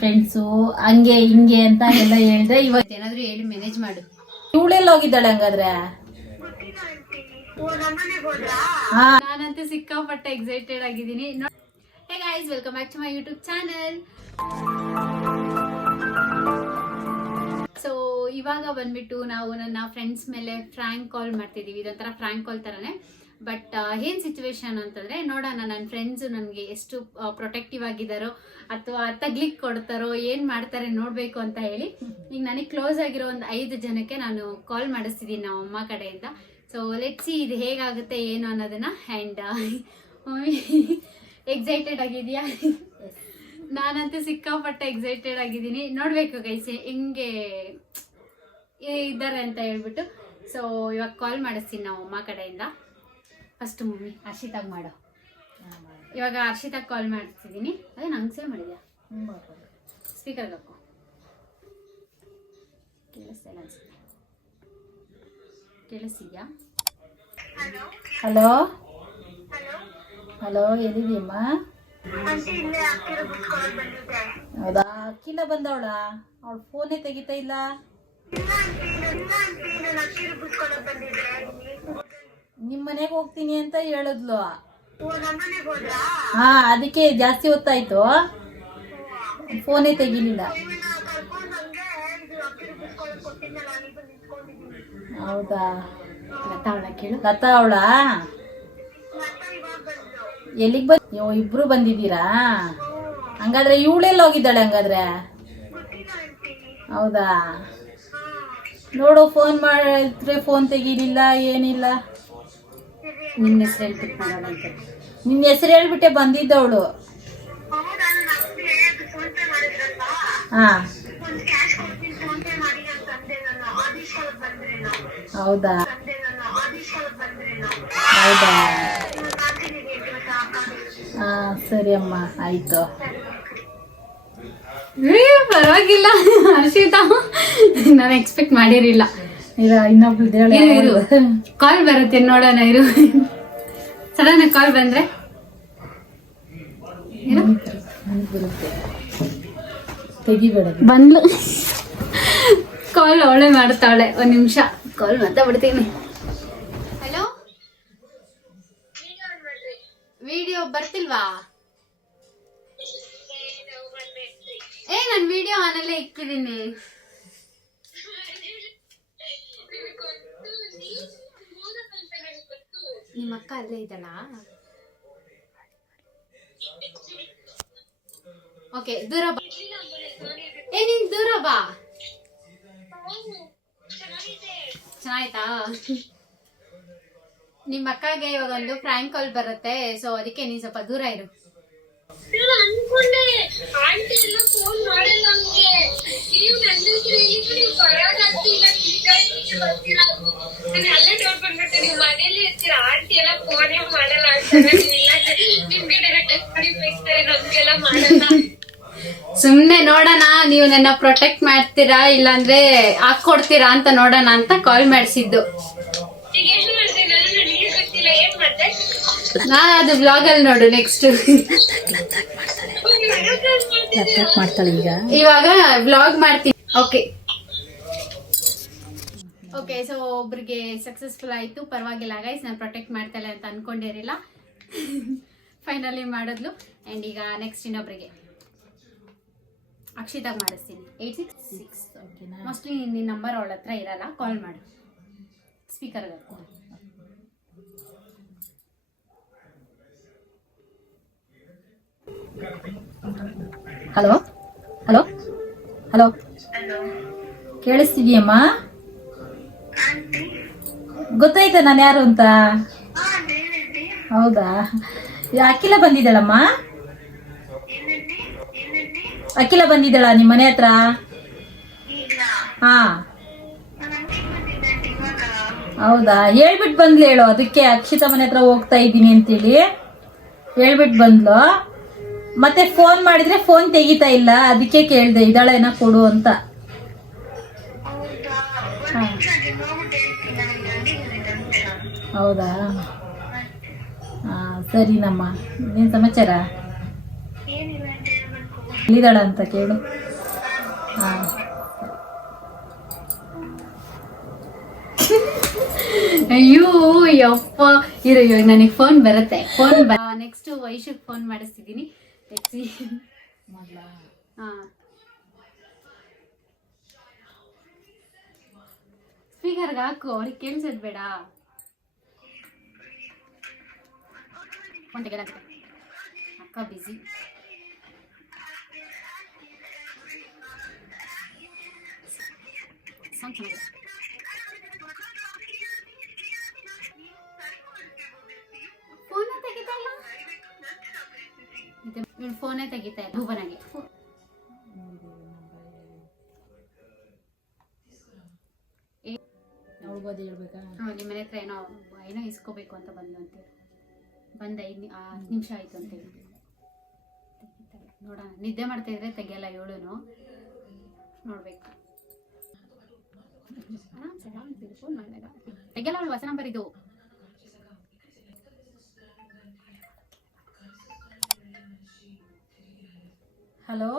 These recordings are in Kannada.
ಫ್ರೆಂಡ್ಸು ಹಂಗೆ ಹಿಂಗೆ ಅಂತ ಎಲ್ಲ ಹೇಳ್ದೆ. ಇವತ್ತು ಏನಾದ್ರು ಹೇಳಿ ಮ್ಯಾನೇಜ್ ಮಾಡು. ಇವಳೆಲ್ಲ ಹೋಗಿದ್ದಾಳೆ ಹಂಗಾದ್ರೆ? ನಾನಂತೂ ಸಿಕ್ಕಾಪಟ್ಟೆ ಎಕ್ಸೈಟೆಡ್ ಆಗಿದ್ದೀನಿ. Hey guys, welcome back to my YouTube channel. So ಇವಾಗ ಬಂದ್ಬಿಟ್ಟು ನಾವು ನನ್ನ ಫ್ರೆಂಡ್ಸ್ ಮೇಲೆ ಫ್ರ್ಯಾಂಕ್ ಕಾಲ್ ಮಾಡ್ತಿದ್ದೀವಿ. ಇದೊಂಥರ ಫ್ರ್ಯಾಂಕ್ ಕಾಲ್ ಥರನೇ. ಬಟ್ ಏನು ಸಿಚುವೇಶನ್ ಅಂತಂದರೆ, ನೋಡೋಣ ನನ್ನ ಫ್ರೆಂಡ್ಸು ನನಗೆ ಎಷ್ಟು ಪ್ರೊಟೆಕ್ಟಿವ್ ಆಗಿದ್ದಾರೋ ಅಥವಾ ತಗ್ಲಿಕ್ಕೆ ಕೊಡ್ತಾರೋ ಏನು ಮಾಡ್ತಾರೆ ನೋಡಬೇಕು ಅಂತ ಹೇಳಿ ಈಗ ನನಗೆ ಕ್ಲೋಸ್ ಆಗಿರೋ ಒಂದು 5 ಜನಕ್ಕೆ ನಾನು ಕಾಲ್ ಮಾಡಿಸ್ತಿದ್ದೀನಿ ನಮ್ಮ ಅಮ್ಮ ಕಡೆಯಿಂದ. ಸೊ ಲೆಟ್ಸಿ ಇದು ಹೇಗಾಗುತ್ತೆ ಏನು ಅನ್ನೋದನ್ನು. ಆ್ಯಂಡ್ ಮಮ್ಮಿ ಎಕ್ಸೈಟೆಡ್ ಆಗಿದೆಯಾ? ನಾನಂತೂ ಸಿಕ್ಕಾಪಟ್ಟೆ ಎಕ್ಸೈಟೆಡ್ ಆಗಿದ್ದೀನಿ. ನೋಡಬೇಕು ಗೈಸ್ ಹೆಂಗೆ ಇದ್ದಾರೆ ಅಂತ ಹೇಳ್ಬಿಟ್ಟು. ಸೊ ಇವಾಗ ಕಾಲ್ ಮಾಡಿಸ್ತೀನಿ ನಾವು ಅಮ್ಮ ಕಡೆಯಿಂದ. ಫಸ್ಟ್ ಮಮ್ಮಿ ಹರ್ಷಿತಾಗ್ ಮಾಡೋ. ಇವಾಗ ಹರ್ಷಿತಾಗ್ ಕಾಲ್ ಮಾಡ್ತಿದ್ದೀನಿ. ಅದೇ ನಂಗೆ ಸೇವ್ ಮಾಡಿದ್ಯಾ? ಸ್ಪೀಕರ್ಗೆ ಹಾಕು. ಕೇಳಿಸ್ತಿಲ್ಲ ಅನ್ಸುತ್ತೆ. ಕೇಳಿಸ್ತಿದ್ಯಾ? ಹಲೋ ಹಲೋ, ಎಲ್ಲಿದೀಯಮ್ಮ? ಹೌದಾ, ಅಕ್ಕಿಲ ಬಂದವಳ? ಅವಳು ಫೋನೇ ತೆಗಿತಾ ಇಲ್ಲ. ನಿಮ್ಮ ಮನೆಗೆ ಹೋಗ್ತೀನಿ ಅಂತ ಹೇಳಿದ್ಲು. ಹಾ, ಅದಕ್ಕೆ ಜಾಸ್ತಿ ಹೊತ್ತಾಯ್ತು, ಫೋನೇ ತೆಗಿಲಿಲ್ಲ. ಹೌದಾ, ಲತಾ ಅವಳ? ಎಲ್ಲಿಗೆ ಇಬ್ರು ಬಂದಿದ್ದೀರಾ? ಹಂಗಾದ್ರೆ ಇವಳೆಲ್ಲ ಹೋಗಿದ್ದಾಳೆ ಹಂಗಾದ್ರೆ? ಹೌದಾ, ನೋಡು ಫೋನ್ ಮಾಡಿದ್ರೆ ಫೋನ್ ತೆಗೀಲಿಲ್ಲ, ಏನಿಲ್ಲ. ನಿನ್ನ ಹೆಸರು ಹೇಳ್ಬಿಟ್ಟು ಮಾಡೋಣಂತೆ. ನಿನ್ನ ಹೆಸರು ಹೇಳ್ಬಿಟ್ಟೆ ಬಂದಿದ್ದವಳು. ಹಾ, ಹೌದಾ ಹೌದಾ, ಹಾ ಸರಿ ಅಮ್ಮ, ಆಯ್ತು. ಪರವಾಗಿಲ್ಲ ಹರ್ಷಿತಾ, ನಾನು ಎಕ್ಸ್ಪೆಕ್ಟ್ ಮಾಡಿರಲಿಲ್ಲ. ಇನ್ನೊಬ್ಳು ಕಾಲ್ ಬರುತ್ತೆ ನೋಡೋಣ ಇರು. ಸಡನ್ ಕಾಲ್ ಬಂದ್ರೆ ಬಂದ್ಲು. ಕಾಲ್ ಅವಳೆ ಮಾಡ್ತಾವಳೆ. ಒಂದ್ ನಿಮಿಷ ಕಾಲ್ ಮಾತಾಡ್ಬಿಡ್ತೀನಿ. Hello, video ಬರ್ತಿಲ್ವಾ? ನಾನು ವಿಡಿಯೋ ಆನಲ್ಲೇ ಇಕ್ಕಿದ್ದೀನಿ. ನಿಮ್ಮ ಅಕ್ಕ ಅಲ್ಲೇ ಇದ್ದಾಳ? ಓಕೆ, ದೂರ ಬಾ. ನೀನ್ ದೂರ ಬಾ. ಚೆನ್ನಾಯ್ತಾ? ನಿಮ್ಮ ಅಕ್ಕಗೆ ಇವಾಗ ಒಂದು ಫ್ರ್ಯಾಂಕ್ ಕಾಲ್ ಬರುತ್ತೆ. ಸೊ ಅದಕ್ಕೆ ನೀನ್ ಸ್ವಲ್ಪ ದೂರ ಇರು. ಅನ್ಕೊಂಡೆ ಆಂಟಿ ಎಲ್ಲ ಫೋನ್ ಮಾಡಲ್ಲ ನಮ್ಗೆ. ನೀವು ನೀವು ಬರೋದಾಗ್ತಿಲ್ಲ, ನಾನು ಅಲ್ಲೇ ನೋಡ್ಕೊಂಡ್ಬಿಟ್ಟೆ. ನೀವು ಮನೇಲಿ ಇರ್ತೀರಾ, ಆಂಟಿ ಎಲ್ಲ ಫೋನೇ ಮಾಡಲ್ಲ ಅಂತಾರೆ. ನಿಮ್ಗೆ ಡೈರೆಕ್ಟ್ ಬೈತಾರೆ, ನಮ್ಗೆಲ್ಲ ಮಾಡಲ್ಲ. ಸುಮ್ನೆ ನೋಡೋಣ, ನೀವು ನನ್ನ ಪ್ರೊಟೆಕ್ಟ್ ಮಾಡ್ತೀರಾ ಇಲ್ಲಾಂದ್ರೆ ಹಾಕೊಡ್ತೀರಾ ಅಂತ ನೋಡೋಣ ಅಂತ ಕಾಲ್ ಮಾಡಿಸಿದ್ದು. ನಾ ಅದು ಬ್ಲಾಗ್ ಅಲ್ಲಿ ನೋಡು. ನೆಕ್ಸ್ಟ್ ಮಾಡ್ತಾಳೆ ಈಗ. ಇವಾಗ ಬ್ಲಾಗ್ ಮಾಡ್ತೀನಿ. ಓಕೆ ಓಕೆ, ಸೊ ಒಬ್ರಿಗೆ ಸಕ್ಸಸ್ಫುಲ್ ಆಯ್ತು. ಪರವಾಗಿಲ್ಲ ಗೈಸ್, ನಾನು ಪ್ರೊಟೆಕ್ಟ್ ಮಾಡ್ತಾಳೆ ಅಂತ ಅನ್ಕೊಂಡಿರಲಿಲ್ಲ. ಫೈನಲಿ ಮಾಡಿದ್ಲು. ಅಂಡ್ ಈಗ ನೆಕ್ಸ್ಟ್ ಇನ್ನೊಬ್ರಿಗೆ ಅಕ್ಷಿತಾಗ್ ಮಾಡಿಸ್ತೀನಿ. 866. ಮೋಸ್ಟ್ಲಿ ನಿನ್ನ ನಂಬರ್ ಅವಳ ಹತ್ರ ಇರಲ್ಲ, ಕಾಲ್ ಮಾಡು. ಸ್ಪೀಕರ್ ಹಾಕು. ಹಲೋ ಹಲೋ ಹಲೋ, ಕೇಳಿಸ್ತಿದೀಯಮ್ಮ? ಗೊತ್ತಾಯ್ತಾ ನಾನು ಯಾರು ಅಂತ? ಹೌದಾ, ಅಖಿಲ ಬಂದಿದ್ದಾಳಮ್ಮ? ಅಖಿಲ ಬಂದಿದ್ದಾಳ ನಿಮ್ಮ ಮನೆ ಹತ್ರ? ಹಾ, ಹೌದಾ, ಹೇಳ್ಬಿಟ್ಟು ಬಂದ್ಲು ಹೇಳು. ಅದಕ್ಕೆ ಅಕ್ಷಿತಾ ಮನೆ ಹತ್ರ ಹೋಗ್ತಾ ಇದ್ದೀನಿ ಅಂತೇಳಿ ಹೇಳ್ಬಿಟ್ಟು ಬಂದ್ಲು. ಮತ್ತೆ ಫೋನ್ ಮಾಡಿದ್ರೆ ಫೋನ್ ತೆಗಿತಾ ಇಲ್ಲ, ಅದಕ್ಕೆ ಕೇಳ್ದೆ ಇದ್ದಾಳೇನ ಕೊಡು ಅಂತ. ಹೌದಾ, ಹಾ ಸರಿನಮ್ಮ. ಏನ್ ಸಮಾಚಾರ? ಎಲ್ಲಿದ್ದಾಳ ಅಂತ ಕೇಳು. ಹಾ ಅಯ್ಯೋ ಯಪ್ಪ ಇರು, ಇವಾಗ ನನಗೆ ಫೋನ್ ಬರುತ್ತೆ. ನೆಕ್ಸ್ಟ್ ವೈಶುಗ್ ಫೋನ್ ಮಾಡಿಸ್ತಿದ್ದೀನಿ. ಹಾ ಸ್ಪೀಕರ್ಗೆ ಹಾಕು, ಅವ್ರಿಗೆ ಕೇಳಿಸೋದು ಬೇಡ. ಫೋನ್ ತೆಗೆಲ್ಲ ಅಕ್ಕ ಬಿಸಿ. ಫೋನೇ ತೆಗಿತಾ ಇಲ್ಲ, ಫೋನೇ ತೆಗಿತಾ ಇಲ್ಲ ಭುವನಾಗೆ. ನಿಮ್ಮ ಮನೆ ಹತ್ರ ಏನೋ ಇಸ್ಕೋಬೇಕು ಅಂತ ಬಂದು ಅಂತೇಳಿ ಬಂದ 5 ನಿಮಿಷ ಆಯ್ತು ಅಂತೇಳಿ. ನೋಡೋಣ, ನಿದ್ದೆ ಮಾಡ್ತಾ ಇದ್ರೆ ತೆಗಿಯಲ್ಲ ಇವಳುನು, ನೋಡ್ಬೇಕು. ಫೋನ್ ಮಾಡಿದಾಗ ತೆಗಿಯಲ್ಲ ಅವಳು, ಹೊಸ ನಂಬರ್ ಇದು. ಹಲೋ,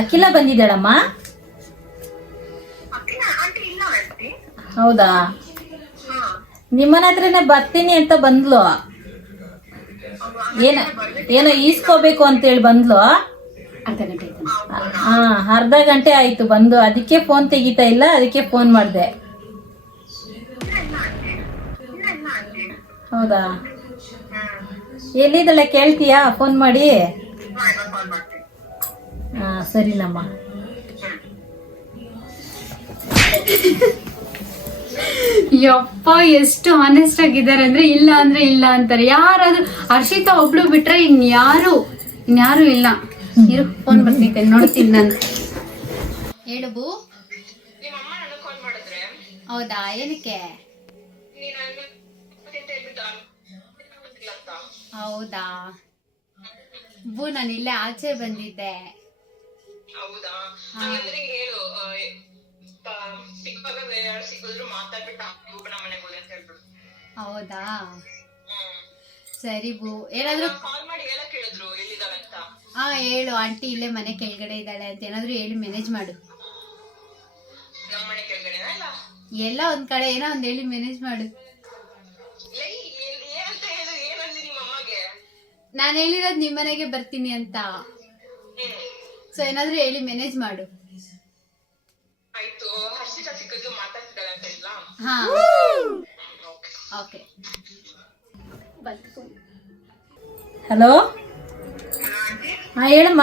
ಅಖಿಲ ಬಂದಿದ್ದಾಳಮ್ಮ? ಹೌದಾ, ನಿಮ್ಮನೆ ಹತ್ರನೇ ಬರ್ತೀನಿ ಅಂತ ಬಂದ್ಲು. ಏನೋ ಈಸ್ಕೋಬೇಕು ಅಂತೇಳಿ ಬಂದ್ಲು. ಅರ್ಧ ಗಂಟೆ ಆಯ್ತು. ಹಾ, ಅರ್ಧ ಗಂಟೆ ಆಯ್ತು ಬಂದು. ಅದಕ್ಕೆ ಫೋನ್ ತೆಗಿತಾ ಇಲ್ಲ, ಅದಕ್ಕೆ ಫೋನ್ ಮಾಡಿದೆ. ಹೌದಾ, ಎಲ್ಲಿದ್ದಾಳೆ ಕೇಳ್ತೀಯಾ ಫೋನ್ ಮಾಡಿ? ಹಾ ಸರಿನಮ್ಮ. ಯಪ್ಪ ಎಷ್ಟು ಆನೆಸ್ಟ್ ಆಗಿದ್ದಾರೆ ಅಂದ್ರೆ ಇಲ್ಲ ಅಂತಾರೆ. ಯಾರಾದ್ರೂ ಹರ್ಷಿತಾ ಒಬ್ಳು ಬಿಟ್ರೆ ಇನ್ಯಾರು ಇಲ್ಲ. ಇರು, ಫೋನ್ ಬರ್ತೈತೆ ನೋಡ್ತೀನಿ ನಾನು. ಹೇಳು ಬೂ. ನಿಮ್ಮಮ್ಮ ನನಗೆ ಕಾಲ್ ಮಾಡಿದ್ರೆ. ಹೌದಾ, ಏನಕ್ಕೆ? ಹೌದಾ ಬೂ, ನಾನು ಇಲ್ಲೇ ಆಚೆ ಬಂದಿದ್ದೆ. ಹೌದಾ, ಹಾಗಾದ್ರೆ ಹೇಳು, ಸಿಕ್ಕಾಗ ಬೇರೆ ಸಿಕ್ಕಿದ್ರು ಮಾತಾಡ್ಬಿಟ್ಟು ನಮ್ಮ ಮನೆಗೆ ಹೋಗಿ ಅಂತ ಹೇಳ್ಬಿಡು. ಹೌದಾ ಸರಿ ಬೂ. ಏನಾದ್ರು ಕಾಲ್ ಮಾಡಿ ಹೇಳಕ್ ಹೇಳಿದ್ರು ಎಲ್ಲಿದ್ದಾಳೆ ಅಂತ. ಹಾ ಹೇಳು, ಆಂಟಿ ಇಲ್ಲೇ ಮನೆ ಕೆಳಗಡೆ ಇದ್ದಾಳೆ ಅಂತ ಏನಾದ್ರು ಹೇಳಿ ಮ್ಯಾನೇಜ್ ಮಾಡು. ನಮ್ಮ ಮನೆ ಕೆಳಗಡೆ ಇಲ್ಲ ಎಲ್ಲ ಒಂದ್ ಕಡೆ ಏನೋ ಒಂದ್ ಹೇಳಿ ಮ್ಯಾನೇಜ್ ಮಾಡು. ಏನಂತ ಹೇಳು, ಏನಂದಿ ನಿಮ್ಮ ಅಮ್ಮಗೆ? ನಾನು ಹೇಳಿರೋದು ನಿಮ್ ಮನೆಗೆ ಬರ್ತೀನಿ ಅಂತ. ಸೊ ಏನಾದ್ರು ಹೇಳಿ ಮ್ಯಾನೇಜ್ ಮಾಡು. ಆಯ್ತು, ಹರ್ಷಿತಾ ಸಿಕ್ಕಿದ್ರು ಮಾತಾಡ್ತಿದ್ದಾಳೆ ಅಂತ ಇಲ್ಲ? ಹಾ ಓಕೆ. ಹಲೋ, ಹಾ ಹೇಳಮ್ಮ.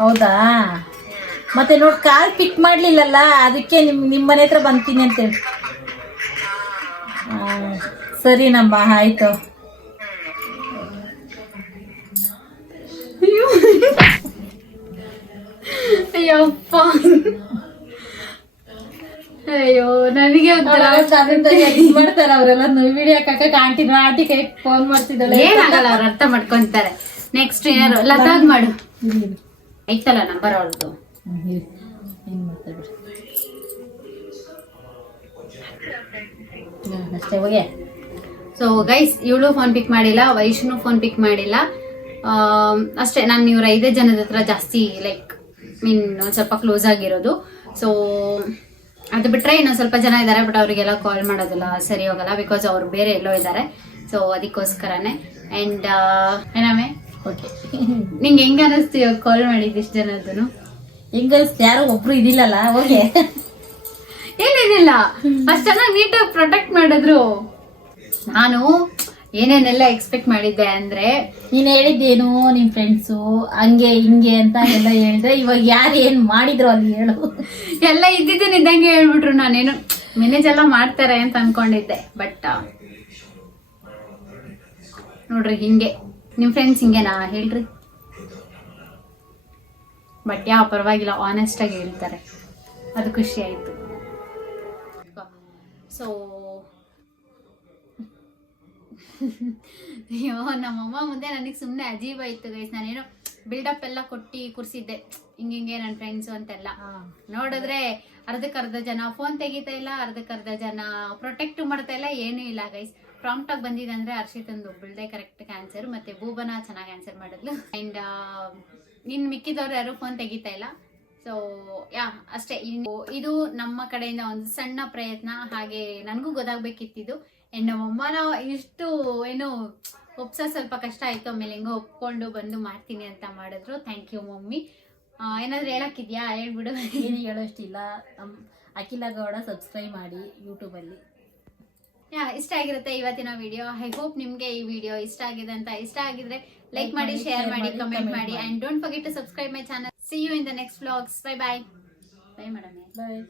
ಹೌದಾ, ಮತ್ತೆ ನೋಡಿ ಕಾಲ್ ಪಿಕ್ ಮಾಡ್ಲಿಲ್ಲಲ್ಲ, ಅದಕ್ಕೆ ನಿಮ್ಮ ಮನೆ ಹತ್ರ ಬಂತೀನಿ ಅಂತೇಳಿ. ಸರಿನಮ್ಮ, ಆಯ್ತು. ಅಯ್ಯಪ್ಪ, ಅಯ್ಯೋ ನನಗೆ ಮಾಡ್ತಾರ ಅವರೆಲ್ಲ ವಿಡಿಯೋ ಹಾಕಕ್ಕೆ. ಆಂಟಿ ಕೈ ಫೋನ್ ಮಾಡ್ತಿದ್ದಾಳೆ. ಏನಾಗಲ್ಲ, ಅವ್ರು ಅರ್ಥ ಮಾಡ್ಕೊಂತಾರೆ. ನೆಕ್ಸ್ಟ್ ಏನಾರು ಲತಾಗ್ ಮಾಡು. ಐತಲ್ಲ ನಂಬರ್ ಅವಳದು. ಅಷ್ಟೇ ಹೋಗಿ. ಸೊ ಗೈಸ್, ಇವಳು ಫೋನ್ ಪಿಕ್ ಮಾಡಿಲ್ಲ, ವೈಷ್ಣು ಫೋನ್ ಪಿಕ್ ಮಾಡಿಲ್ಲ. ಅಷ್ಟೇ, ನಾನು ಇವ್ರ 5 ಜನದ ಹತ್ರ ಜಾಸ್ತಿ ಒಂದ್ ಸ್ವಲ್ಪ ಕ್ಲೋಸ್ ಆಗಿರೋದು. ಸೊ ಅದು ಬಿಟ್ರೆ ಇನ್ನೊಂದು ಸ್ವಲ್ಪ ಜನ ಇದ್ದಾರೆ, ಬಟ್ ಅವರಿಗೆಲ್ಲ ಕಾಲ್ ಮಾಡೋದಿಲ್ಲ, ಸರಿ ಹೋಗಲ್ಲ. ಬಿಕಾಸ್ ಅವ್ರು ಬೇರೆ ಎಲ್ಲೋ ಇದ್ದಾರೆ. ಸೊ ಅದಕ್ಕೋಸ್ಕರನೇ. ಅಂಡ್ ಏನಮ್ಮೆ, ಓಕೆ, ನಿಂಗೆ ಹೆಂಗ ಅನಿಸ್ತು ಇವಾಗ ಕಾಲ್ ಮಾಡಿದ್ದು ಇಷ್ಟು ಜನದ್ದು? ಹೆಂಗನ್ಸ್ತು? ಯಾರೋ ಒಬ್ರು ಇದಿಲ್ಲಲ್ಲ, ಹೋಗಿ. ಏನಿದಿಲ್ಲ, ಅಷ್ಟು ಚೆನ್ನಾಗಿ ನೀಟಾಗಿ ಪ್ರೊಟೆಕ್ಟ್ ಮಾಡಿದ್ರು. ನಾನು ಏನೇನೆಲ್ಲ ಎಕ್ಸ್ಪೆಕ್ಟ್ ಮಾಡಿದ್ದೆ ಅಂದ್ರೆ, ನೀನ್ ಹೇಳಿದ್ದೇನು ನಿಮ್ ಫ್ರೆಂಡ್ಸು ಹಂಗೆ ಹಿಂಗೆ ಅಂತ ಎಲ್ಲ ಹೇಳಿದ್ರೆ, ಇವಾಗ ಯಾರು ಏನ್ ಮಾಡಿದ್ರು ಅಲ್ಲಿ ಹೇಳು. ಎಲ್ಲ ಇದ್ದಂಗೆ ಹೇಳ್ಬಿಟ್ರು. ನಾನೇನು ಮ್ಯಾನೇಜ್ ಎಲ್ಲ ಮಾಡ್ತಾರೆ ಅಂತ ಅನ್ಕೊಂಡಿದ್ದೆ, ಬಟ್ ನೋಡ್ರಿ ಹಿಂಗೆ. ನಿಮ್ ಫ್ರೆಂಡ್ಸ್ ಹಿಂಗೆನಾ ಹೇಳ್ರಿ? ಬಟ್ ಯಾವ ಪರವಾಗಿಲ್ಲ, ಆನೆಸ್ಟ್ ಆಗಿ ಹೇಳ್ತಾರೆ, ಅದು ಖುಷಿ ಆಯ್ತು. ಸೊ ಅಯ್ಯೋ, ನಮ್ಮಮ್ಮ ಮುಂದೆ ನನಗೆ ಸುಮ್ಮನೆ ಅಜೀಬ್ ಆಯ್ತು ಗೈಸ್. ನಾನೇನೋ ಬಿಲ್ಡಪ್ ಎಲ್ಲ ಕೊಟ್ಟು ಕೂರಿಸಿದ್ದೆ, ಹಿಂಗೆ ನನ್ನ ಫ್ರೆಂಡ್ಸು ಅಂತೆಲ್ಲ. ನೋಡಿದ್ರೆ ಅರ್ಧಕ್ಕರ್ಧ ಜನ ಫೋನ್ ತೆಗಿತಾ ಇಲ್ಲ, ಅರ್ಧಕ್ಕರ್ಧ ಜನ ಪ್ರೊಟೆಕ್ಟ್ ಮಾಡ್ತಾ ಇಲ್ಲ, ಏನೂ ಇಲ್ಲ ಗೈಸ್. ಪ್ರಾಂಪ್ಟ್ ಆಗಿ ಬಂದಿದೆ ಅಂದ್ರೆ ಹರ್ಷಿತ್ ಒಂದು ಒಬ್ಬಳದೇ ಕರೆಕ್ಟ್ ಆನ್ಸರ್, ಮತ್ತೆ ಭೂಬನ ಚೆನ್ನಾಗಿ ಆನ್ಸರ್ ಮಾಡಿದ್ಲು. ಅಂಡ್ ಇನ್ ಮಿಕ್ಕಿದವ್ರು ಯಾರು ಫೋನ್ ತೆಗಿತಾ ಇಲ್ಲ. ಸೊ ಯಾ ಅಷ್ಟೇ. ಇದು ನಮ್ಮ ಕಡೆಯಿಂದ ಒಂದು ಸಣ್ಣ ಪ್ರಯತ್ನ. ಹಾಗೆ ನನಗೂ ಗೊತ್ತಾಗ್ಬೇಕಿತ್ತಿದ್ದು. ಅಂಡ್ ನಮ್ಮಮ್ಮನ ಇಷ್ಟು ಏನು ಸ್ವಲ್ಪ ಕಷ್ಟ ಆಯ್ತು. ಆಮೇಲೆ ಹೆಂಗೋ ಒಪ್ಕೊಂಡು ಬಂದು ಮಾಡ್ತೀನಿ ಅಂತ ಮಾಡಿದ್ರು. Thank you mummy. ಏನಾದ್ರು ಹೇಳಕ್ಕಿದ್ಯಾ? ಹೇಳ್ಬಿಡು. ಏನು ಹೇಳೋಷ್ಟಿಲ್ಲ. ಅಖಿಲ ಗೌಡ ಸಬ್ಸ್ಕ್ರೈಬ್ ಮಾಡಿ ಯೂಟ್ಯೂಬಲ್ಲಿ. ಇಷ್ಟ ಆಗಿರುತ್ತೆ ಇವತ್ತಿನ ವಿಡಿಯೋ. ಐ ಹೋಪ್ ನಿಮ್ಗೆ ಈ ವಿಡಿಯೋ ಇಷ್ಟ ಆಗಿದೆ ಅಂತ. ಇಷ್ಟ ಆಗಿದ್ರೆ ಲೈಕ್ ಮಾಡಿ, ಶೇರ್ ಮಾಡಿ, ಕಮೆಂಟ್ ಮಾಡಿ. And don't forget to subscribe my channel. See you in the next vlogs. Bye bye. Bye madam. Bye.